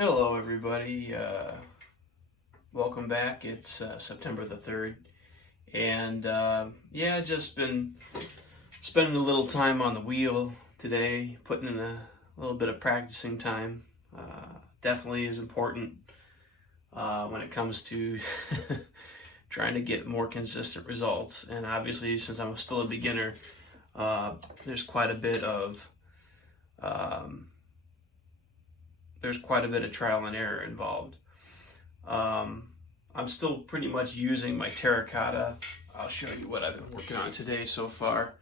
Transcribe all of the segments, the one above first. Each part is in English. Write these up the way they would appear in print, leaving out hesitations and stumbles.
Hello everybody, welcome back. It's September the 3rd, and yeah, just been spending a little time on the wheel today, putting in a little bit of practicing time. Definitely is important when it comes to trying to get more consistent results. And obviously, since I'm still a beginner, there's quite a bit of trial and error involved. I'm still pretty much using my terracotta. I'll show you what I've been working on today so far.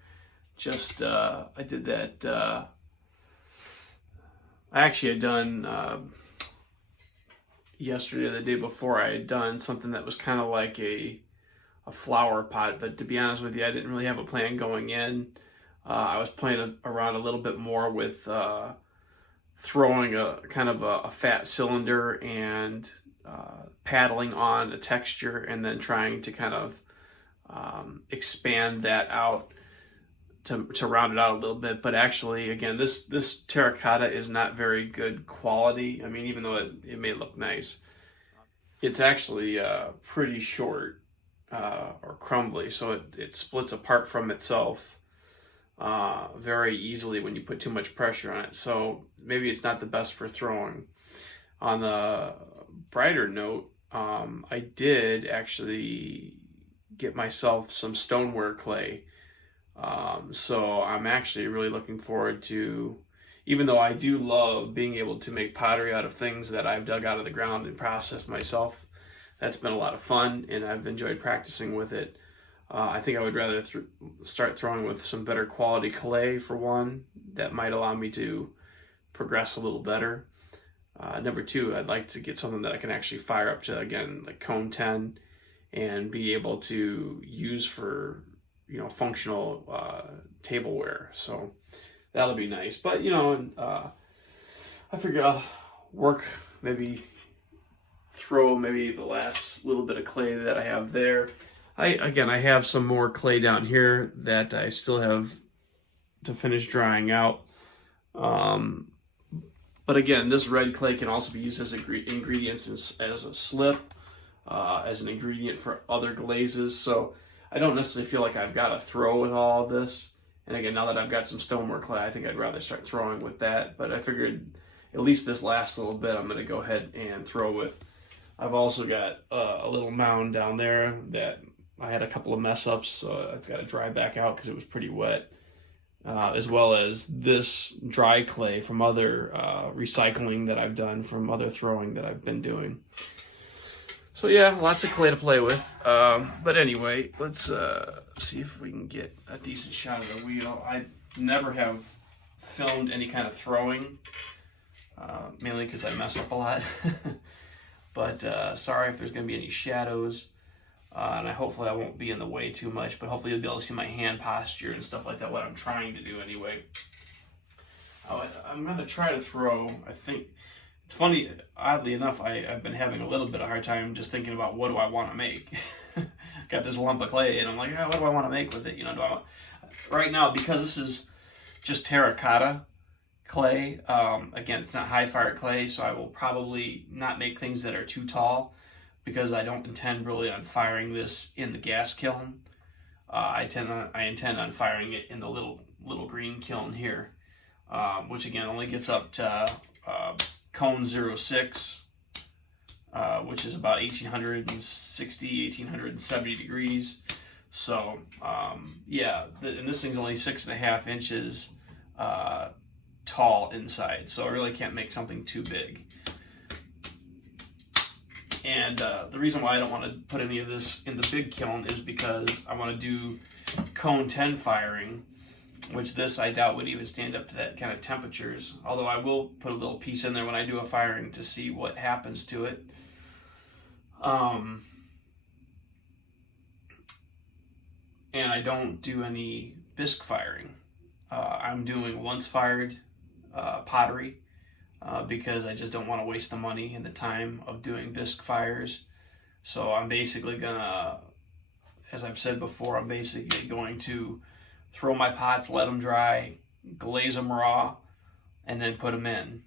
Just, I did that, I actually had done, yesterday or the day before, I had done something that was kind of like a flower pot, but to be honest with you, I didn't really have a plan going in. I was playing around a little bit more with, throwing a kind of a fat cylinder and paddling on a texture, and then trying to kind of expand that out to round it out a little bit. But actually, again, this terracotta is not very good quality. I mean, even though it may look nice, it's actually pretty short or crumbly, so it splits apart from itself very easily when you put too much pressure on it. So maybe it's not the best for throwing. On the brighter note, I did actually get myself some stoneware clay. So I'm actually really looking forward to, even though I do love being able to make pottery out of things that I've dug out of the ground and processed myself. That's been a lot of fun, and I've enjoyed practicing with it. I think I would rather start throwing with some better quality clay, for one. That might allow me to progress a little better. Number two, I'd like to get something that I can actually fire up to, again, like cone 10, and be able to use for, functional tableware. So that'll be nice. But, I figured I'll throw maybe the last little bit of clay that I have there. I have some more clay down here that I still have to finish drying out. But again, this red clay can also be used as ingredients as a slip, as an ingredient for other glazes. So I don't necessarily feel like I've got to throw with all of this. And again, now that I've got some stoneware clay, I think I'd rather start throwing with that. But I figured at least this last little bit I'm going to go ahead and throw with. I've also got a little mound down there that I had a couple of mess ups, so it's got to dry back out because it was pretty wet. As well as this dry clay from other recycling that I've done from other throwing that I've been doing. So yeah, lots of clay to play with. But anyway, let's see if we can get a decent shot of the wheel. I never have filmed any kind of throwing, mainly because I mess up a lot. But sorry if there's going to be any shadows. And hopefully I won't be in the way too much, but hopefully you'll be able to see my hand posture and stuff like that, what I'm trying to do anyway. I'm going to try to throw, I think, it's funny, oddly enough, I've been having a little bit of a hard time just thinking about what do I want to make. Got this lump of clay, and I'm like, what do I want to make with it? Right now, because this is just terracotta clay, again, it's not high-fired clay, so I will probably not make things that are too tall, because I don't intend really on firing this in the gas kiln. I intend on firing it in the little green kiln here, which again only gets up to cone 06, which is about 1860, 1870 degrees. So yeah, and this thing's only 6.5 inches tall inside, so I really can't make something too big. And the reason why I don't want to put any of this in the big kiln is because I want to do cone 10 firing, which this I doubt would even stand up to that kind of temperatures. Although I will put a little piece in there when I do a firing to see what happens to it. And I don't do any bisque firing. I'm doing once fired pottery. Because I just don't want to waste the money and the time of doing bisque fires. So I'm basically gonna, as I've said before, I'm basically going to throw my pots, let them dry, glaze them raw, and then put them in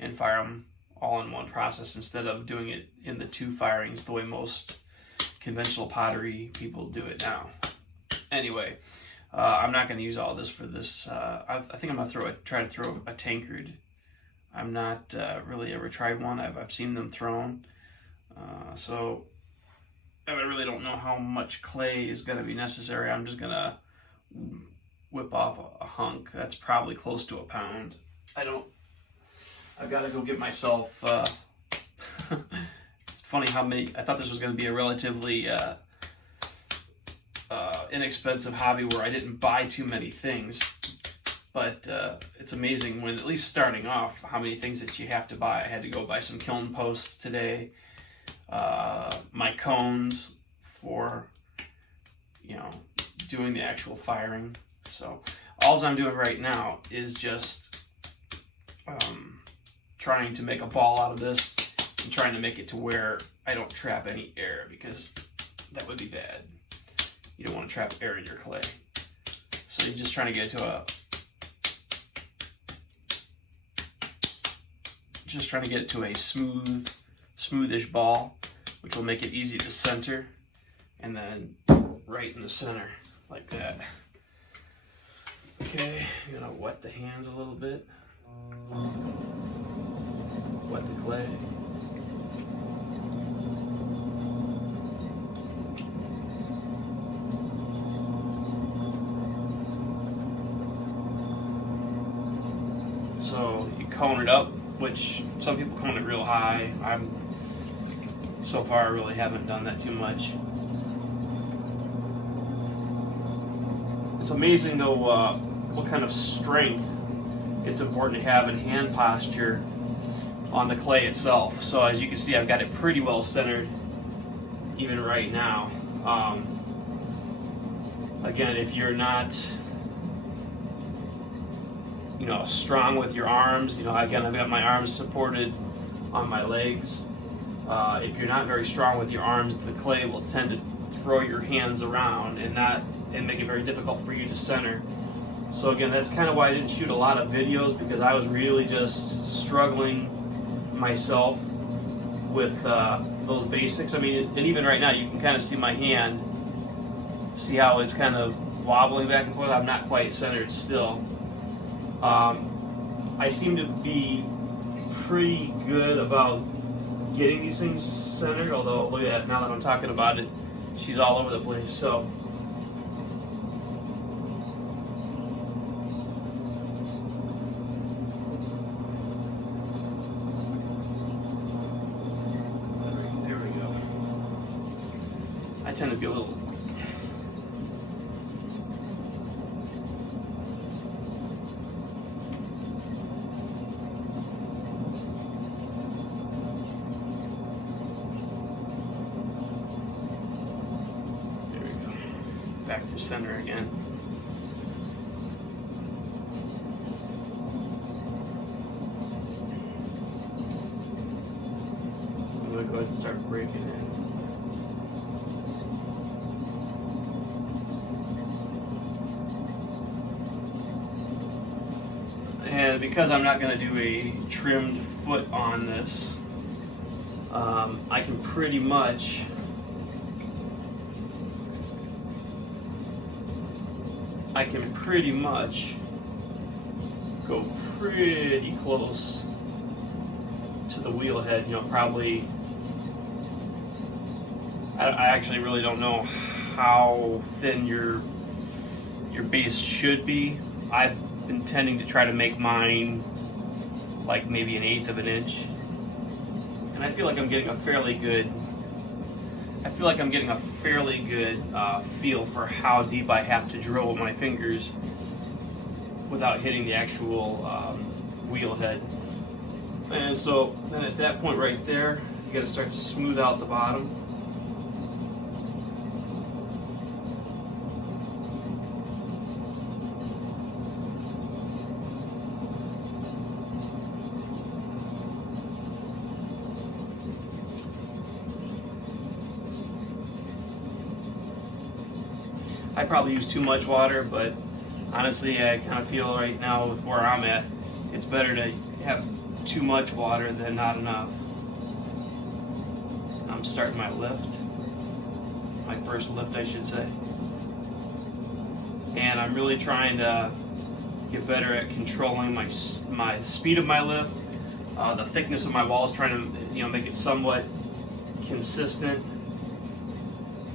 and fire them all in one process instead of doing it in the 2 firings the way most conventional pottery people do it now. Anyway, I'm not going to use all this for this. I think I'm going to try to throw a tankard. I'm not really ever tried one. I've seen them thrown. So I really don't know how much clay is going to be necessary. I'm just going to whip off a hunk. That's probably close to a pound. I've got to go get myself, funny how many, I thought this was going to be a relatively inexpensive hobby where I didn't buy too many things, but it's amazing when, at least starting off, how many things that you have to buy. I had to go buy some kiln posts today, my cones for, doing the actual firing. So all I'm doing right now is just trying to make a ball out of this and trying to make it to where I don't trap any air, because that would be bad. You don't want to trap air in your clay. So you're just trying to get to a smoothish ball, which will make it easy to center, and then right in the center like that. Okay, I'm gonna wet the hands a little bit. Wet the clay. So you cone it up, which some people cone it real high. So far I really haven't done that too much. It's amazing though what kind of strength it's important to have in hand posture on the clay itself. So as you can see, I've got it pretty well centered even right now. Again, if you're not strong with your arms, again, I've got my arms supported on my legs. If you're not very strong with your arms, the clay will tend to throw your hands around and make it very difficult for you to center. So again, that's kind of why I didn't shoot a lot of videos, because I was really just struggling myself with those basics. I mean, and even right now, you can kind of see my hand. See how it's kind of wobbling back and forth? I'm not quite centered still. I seem to be pretty good about getting these things centered, although look at that, now that I'm talking about it, she's all over the place. So there we go. I tend to be a little back to center again. I'm going to go ahead and start breaking it. And because I'm not going to do a trimmed foot on this, I can pretty much go pretty close to the wheel head, probably. I actually really don't know how thin your base should be. I've been tending to try to make mine like maybe 1/8 of an inch, and I feel like I'm getting a fairly good feel for how deep I have to drill with my fingers without hitting the actual wheel head. And so then at that point right there, you got to start to smooth out the bottom. I probably use too much water, but honestly, I kind of feel right now with where I'm at, it's better to have too much water than not enough. I'm starting my lift, my first lift I should say, and I'm really trying to get better at controlling my speed of my lift, the thickness of my walls, trying to make it somewhat consistent,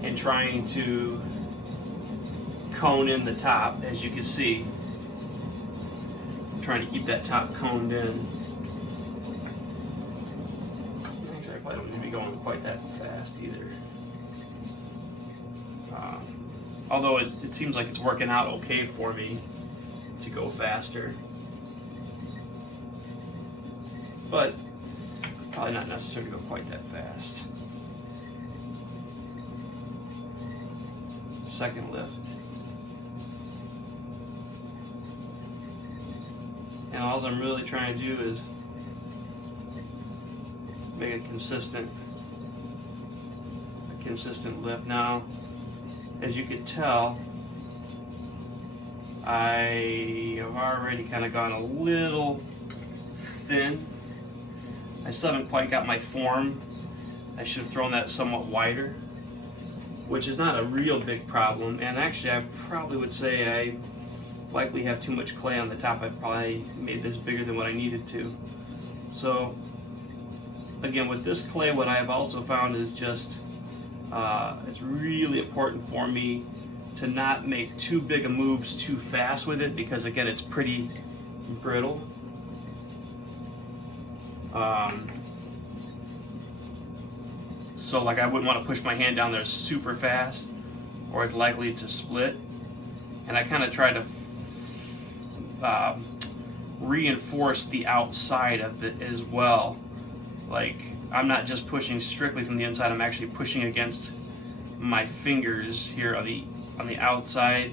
and trying to cone in the top. As you can see, I'm trying to keep that top coned in. Actually, I probably don't need to be going quite that fast either. Although it seems like it's working out okay for me to go faster, but probably not necessary to go quite that fast. Second lift. And all I'm really trying to do is make a consistent lift. Now, as you can tell, I have already kind of gone a little thin. I still haven't quite got my form. I should have thrown that somewhat wider, which is not a real big problem. And actually, I probably would say I likely have too much clay on the top. I probably made this bigger than what I needed to. So again, with this clay, what I've also found is just it's really important for me to not make too big of moves too fast with it, because again, it's pretty brittle. So like, I wouldn't want to push my hand down there super fast, or it's likely to split. And I kind of try to reinforce the outside of it as well. Like, I'm not just pushing strictly from the inside, I'm actually pushing against my fingers here on the outside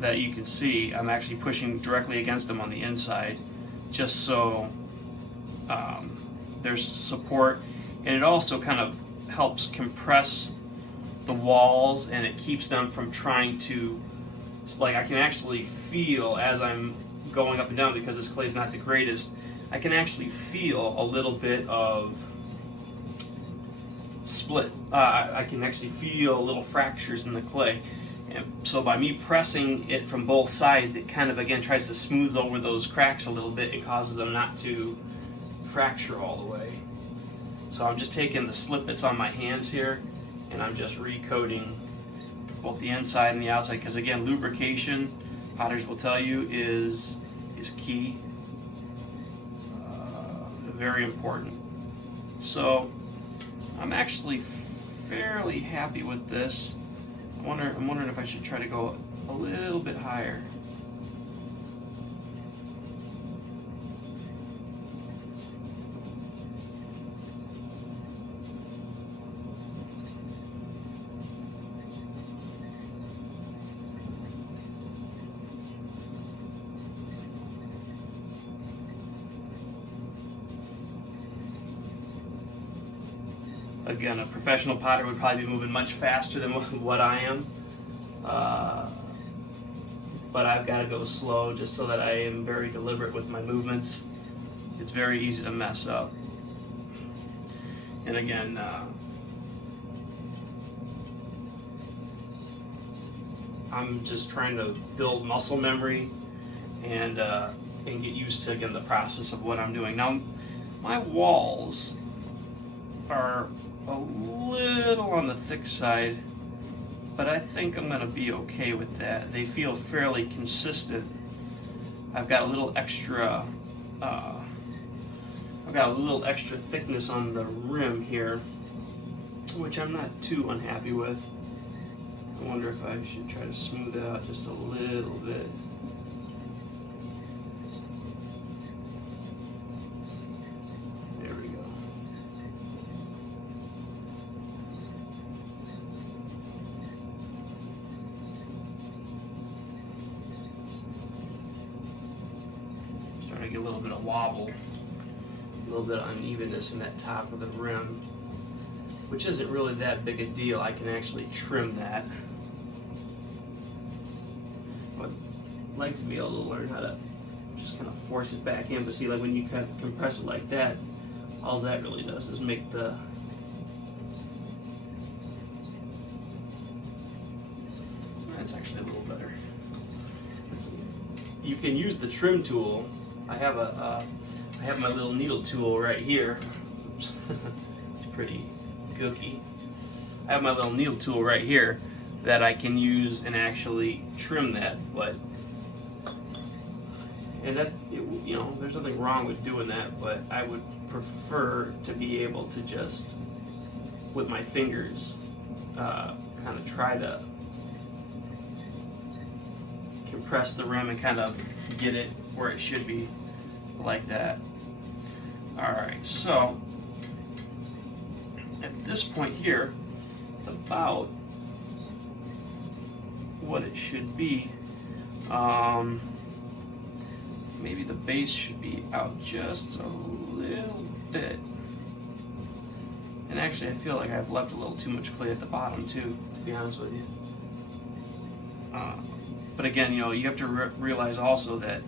that you can see. I'm actually pushing directly against them on the inside, just so there's support. And it also kind of helps compress the walls, and it keeps them from trying to, like, I can actually feel as I'm going up and down, because this clay is not the greatest, I can actually feel a little bit of split. I can actually feel little fractures in the clay. And so by me pressing it from both sides, it kind of, again, tries to smooth over those cracks a little bit. It causes them not to fracture all the way. So I'm just taking the slip that's on my hands here, and I'm just recoating both the inside and the outside, because again, lubrication, potters will tell you, is key. Very important. So I'm actually fairly happy with this. I'm wondering if I should try to go a little bit higher. Again, a professional potter would probably be moving much faster than what I am, but I've got to go slow just so that I am very deliberate with my movements. It's very easy to mess up. And again, I'm just trying to build muscle memory and get used to, again, the process of what I'm doing. Now, my walls are a little on the thick side, but I think I'm going to be okay with that. They feel fairly consistent. I've got a little extra thickness on the rim here, which I'm not too unhappy with. I wonder if I should try to smooth it out just a little bit. A little bit of wobble, a little bit of unevenness in that top of the rim, which isn't really that big a deal. I can actually trim that, but I'd like to be able to learn how to just kind of force it back in. But see, like when you kind of compress it like that, all that really does is make the that's actually a little better. You can use the trim tool. I have my little needle tool right here. It's pretty gooky. I have my little needle tool right here that I can use and actually trim that, and that, you know, there's nothing wrong with doing that, but I would prefer to be able to just, with my fingers, kind of try to compress the rim and kind of get it where it should be, like that. Alright, so at this point here, it's about what it should be. Maybe the base should be out just a little bit. And actually, I feel like I've left a little too much clay at the bottom too, to be honest with you. But again, you know, you have to realize also that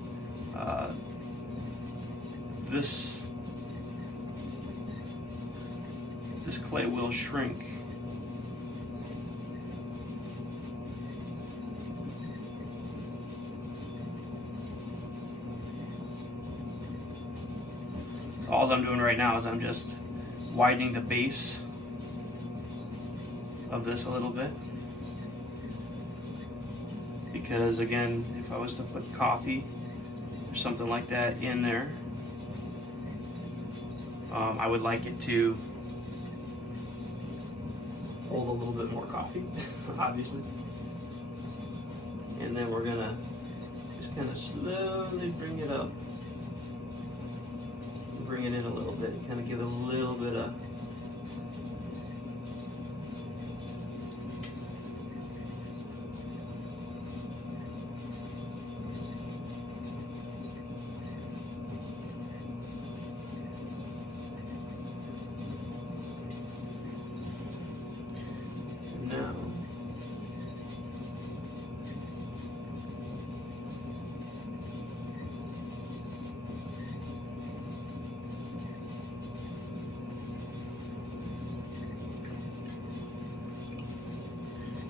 this clay will shrink. So all I'm doing right now is I'm just widening the base of this a little bit. Because again, if I was to put coffee or something like that in there, I would like it to hold a little bit more coffee, obviously. And then we're gonna just kind of slowly bring it up, bring it in a little bit, and kind of give it a little bit of now.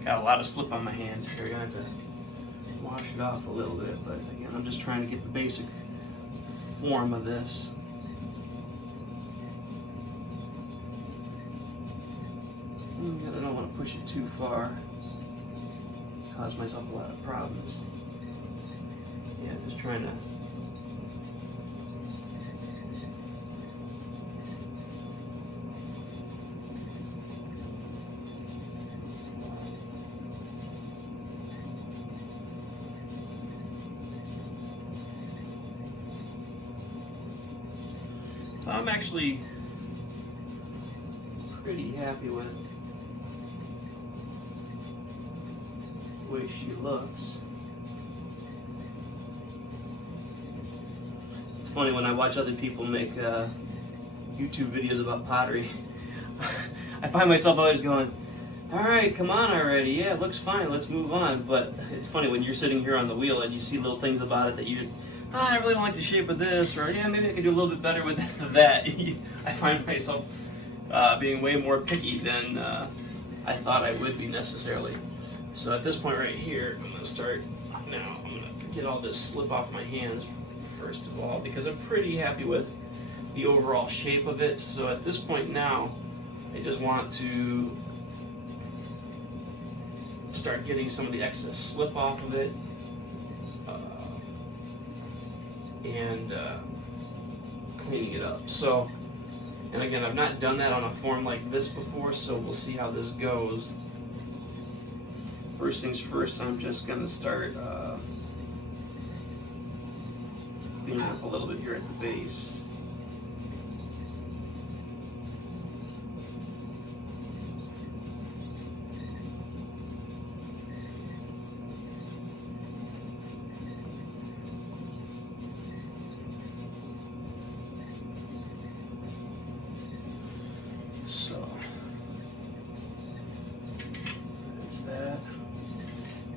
Got a lot of slip on my hands here. Gonna have to wash it off a little bit, but again, I'm just trying to get the basic form of this. I don't want to push it too far, cause myself a lot of problems. Yeah, just trying to so I'm actually pretty happy with the way she looks. It's funny when I watch other people make YouTube videos about pottery. I find myself always going, all right, come on already. Yeah, it looks fine. Let's move on. But it's funny when you're sitting here on the wheel and you see little things about it that you, I really don't like the shape of this, or yeah, maybe I could do a little bit better with that. I find myself being way more picky than I thought I would be necessarily. So at this point right here, I'm going to start now. I'm going to get all this slip off my hands first of all, because I'm pretty happy with the overall shape of it. So at this point now, I just want to start getting some of the excess slip off of it and cleaning it up. So, and again, I've not done that on a form like this before, so we'll see how this goes. First things first, I'm just going to start cleaning up a little bit here at the base. So, that's that.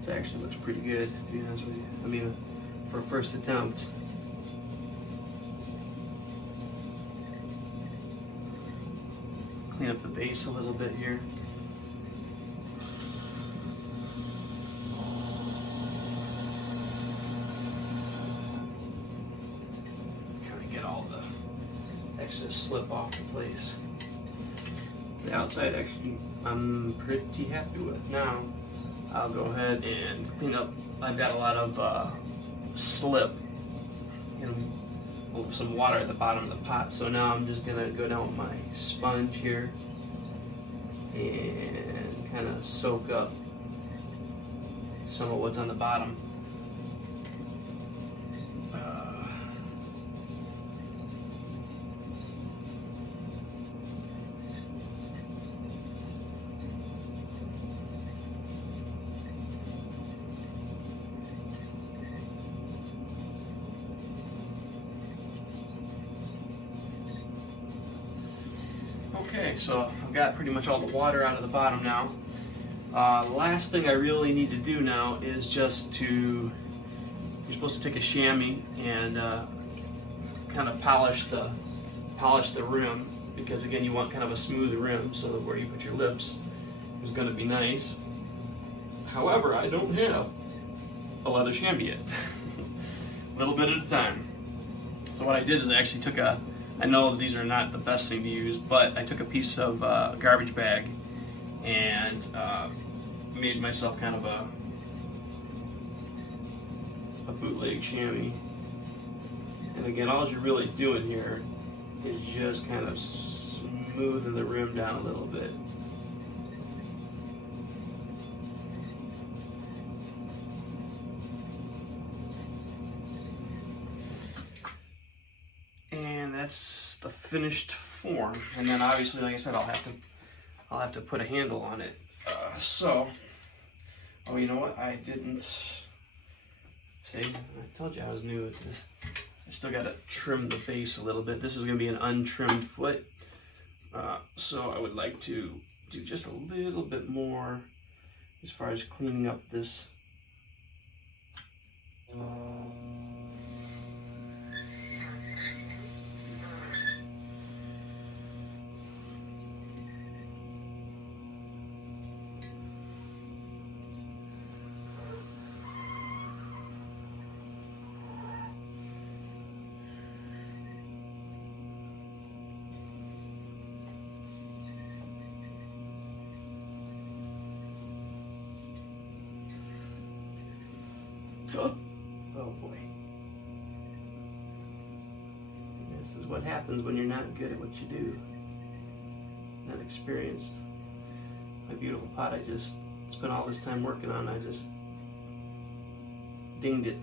It actually looks pretty good, to be honest with you. I mean, for a first attempt. clean up the base a little bit here. Trying to get all the excess slip off the place. The outside actually I'm pretty happy with. Now I'll go ahead and clean up. I've got a lot of slip and some water at the bottom of the pot, so now I'm just gonna go down with my sponge here and kind of soak up some of what's on the bottom. Okay, so I've got pretty much all the water out of the bottom now. The last thing I really need to do now is just you're supposed to take a chamois and kind of polish the rim, because again you want kind of a smooth rim so that where you put your lips is going to be nice. However, I don't have a leather chamois yet. A little bit at a time. So what I did is I actually took I know these are not the best thing to use, but I took a piece of garbage bag and made myself kind of a bootleg chamois. And again, all you're really doing here is just kind of smoothing the rim down a little bit. And that's the finished form. And then obviously, like I said, I'll have to put a handle on it. Oh, you know what? I didn't see. I told you I was new at this. I still got to trim the base a little bit. This is going to be an untrimmed foot. So I would like to do just a little bit more as far as cleaning up this. Oh boy. This is what happens when you're not good at what you do. Not experienced. My beautiful pot I just spent all this time working on, I just dinged it.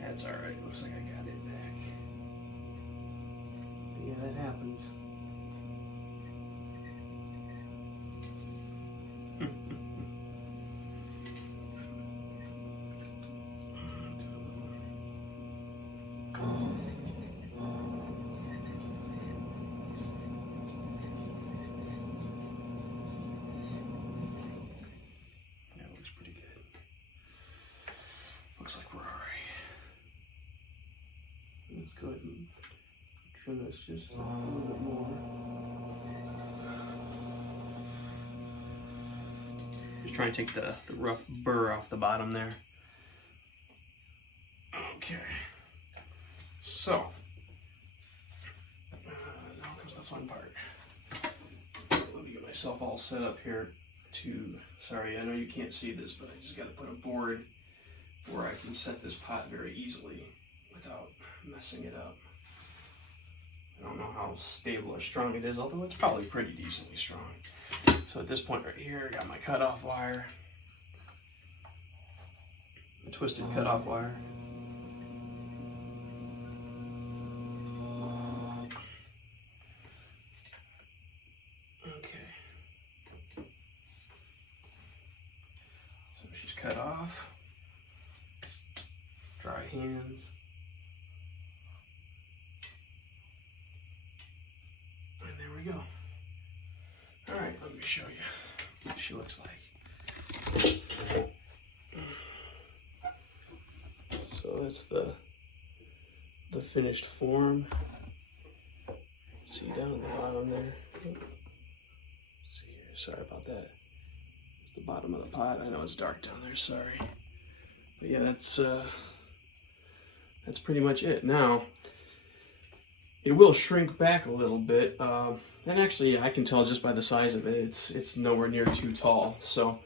That's alright, looks like I got it back. But yeah, that happens. Looks like we're alright. Let's go ahead and trim this just a little bit more. Just try and take the rough burr off the bottom there. Okay. So, now comes the fun part. Let me get myself all set up here sorry, I know you can't see this, but I just got to put a board where I can set this pot very easily without messing it up. I don't know how stable or strong it is, although it's probably pretty decently strong. So at this point right here, I got my cutoff wire, a twisted cutoff wire. Okay. So she's cut off. Dry hands. And there we go. All right, let me show you what she looks like. So that's the finished form. See down at the bottom there. Sorry about that. The bottom of the pot. I know it's dark down there. Sorry. But yeah, that's pretty much it. Now, it will shrink back a little bit, and actually I can tell just by the size of it, it's nowhere near too tall. So,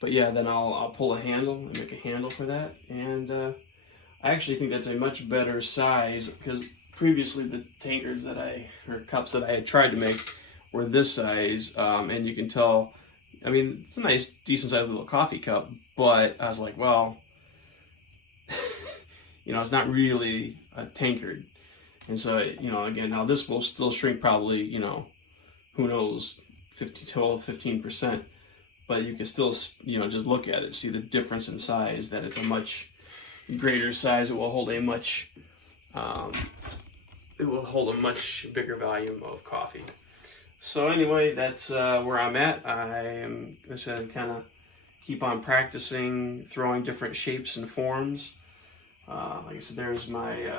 but yeah, then I'll pull a handle and make a handle for that, and I actually think that's a much better size, because previously the tankards or cups that I had tried to make were this size, and you can tell, I mean, it's a nice, decent sized little coffee cup, but I was like, well, you know, it's not really a tankard. And so, you know, again, now this will still shrink probably, you know, who knows, 15%, but you can still, you know, just look at it, see the difference in size, that it's a much greater size. It will hold a much, bigger volume of coffee. So anyway, that's where I'm at. I am just gonna kind of keep on practicing throwing different shapes and forms. Like I said, there's my,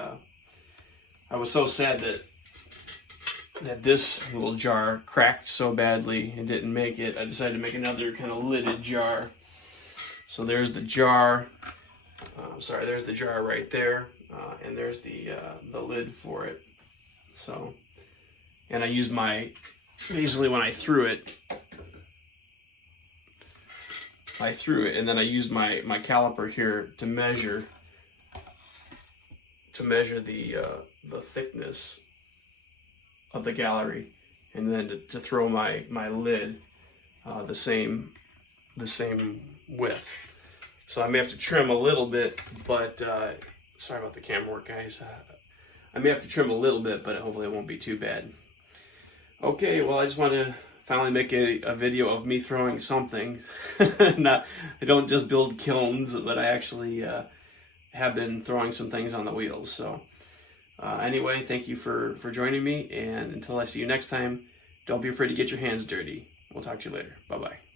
I was so sad that this little jar cracked so badly and didn't make it. I decided to make another kind of lidded jar. So there's the jar. There's the jar right there, and there's the lid for it. So, and I used basically when I threw it, and then I used my caliper here to measure the thickness of the gallery, and then to throw my lid the same width. So I may have to trim a little bit, but sorry about the camera work, guys. I may have to trim a little bit, but hopefully it won't be too bad. Okay, well, I just want to finally make a video of me throwing something. I don't just build kilns, but I actually have been throwing some things on the wheels. So anyway, thank you for joining me, and until I see you next time, don't be afraid to get your hands dirty. We'll talk to you later. Bye-bye.